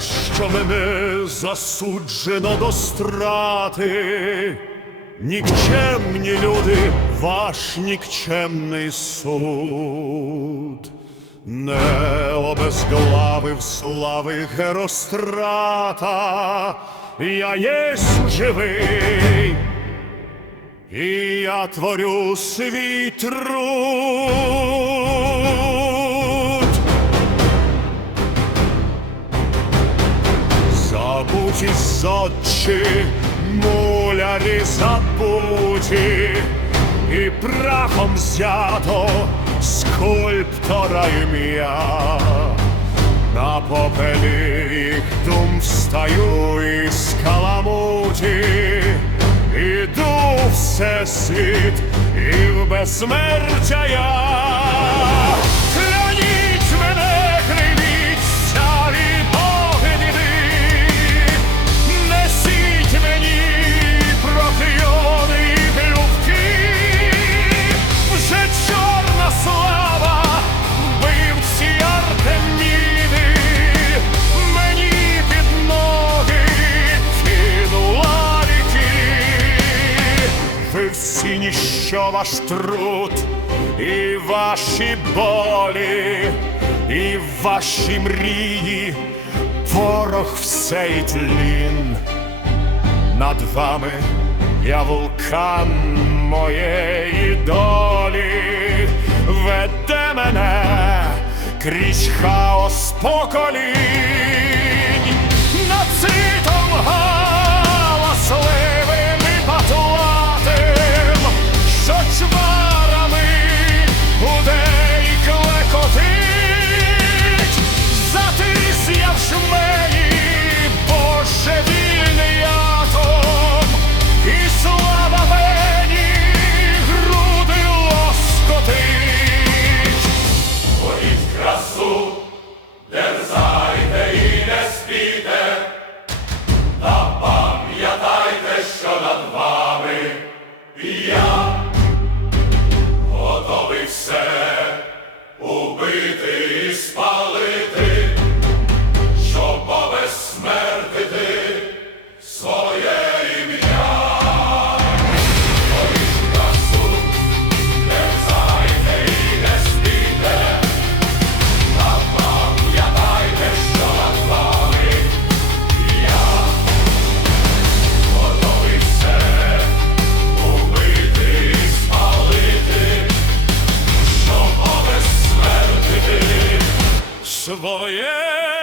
за що мене засуджено до страти. Нікчемні люди, ваш нікчемний суд. Не обезглавив слави Герострата, я єсть живий, і я творю свій труд. Забуті зодчі, мулярі забуті, і прахом взято скульптора ім'я. На попелі їх дум встаю і скаламуті, іду в всесвіт і в безсмертя я. Ніщо ваш труд, і ваші болі, і ваші мрії, ворог всей тлін. Над вами я вулкан моєї долі, веде мене крізь хаос поколінь, убити і своє